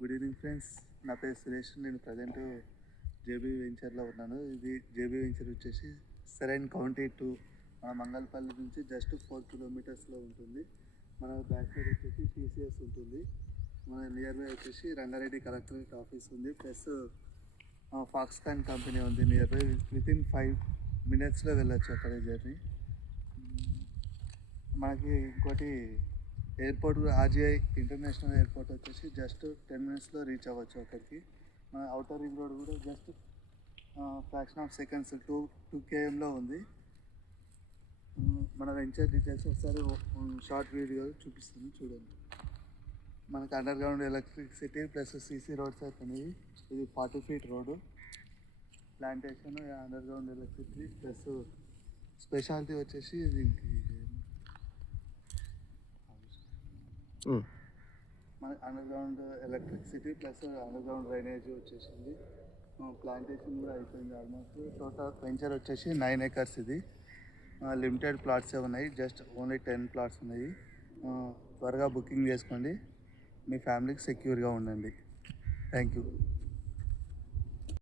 Good evening friends. నా పేరు సురేష్. నేను ప్రజెంట్ జేబీ వెంచర్లో ఉన్నాను. ఇది జేబీ వెంచర్ వచ్చేసి సెరైన్ కౌంటీ టు మన మంగళపల్లి నుంచి జస్ట్ 4 కిలోమీటర్స్లో ఉంటుంది. మన బ్యాక్ సైడ్ వచ్చేసి టీసీఎస్ ఉంటుంది. మన నియర్ బై వచ్చేసి రంగారెడ్డి కలెక్టరేట్ ఆఫీస్ ఉంది. ప్లస్ ఫాక్స్కాన్ కంపెనీ ఉంది నియర్ బై. వితిన్ 5 minutesలో వెళ్ళొచ్చు అక్కడ జర్నీ. మనకి ఇంకోటి ఎయిర్పోర్ట్ ఆర్జీఐ ఇంటర్నేషనల్ ఎయిర్పోర్ట్ వచ్చేసి జస్ట్ 10 minutesలో రీచ్ అవ్వచ్చు అక్కడికి. మన అవుటర్ రింగ్ రోడ్ కూడా జస్ట్ ఫ్రాక్షన్ ఆఫ్ సెకండ్స్ 2 kmలో ఉంది. మన వెంచర్ డీటెయిల్స్ ఒకసారి షార్ట్ వీడియో చూపిస్తుంది చూడండి. మనకి under ground electricity plus CC roads అవుతున్నాయి. ఇది 40 feet road. Plantation under ground electricity plus speciality వచ్చేసి దీనికి మన under ground electricity plus under ground drainage వచ్చేసింది. ప్లాంటేషన్ కూడా అయిపోయింది ఆల్మోస్ట్. టోటల్ వెంచర్ వచ్చేసి 9 acres. ఇది లిమిటెడ్ ప్లాట్సే ఉన్నాయి. జస్ట్ ఓన్లీ 10 plots ఉన్నాయి. త్వరగా బుకింగ్ చేసుకోండి. మీ ఫ్యామిలీకి సెక్యూర్గా ఉండండి. Thank you.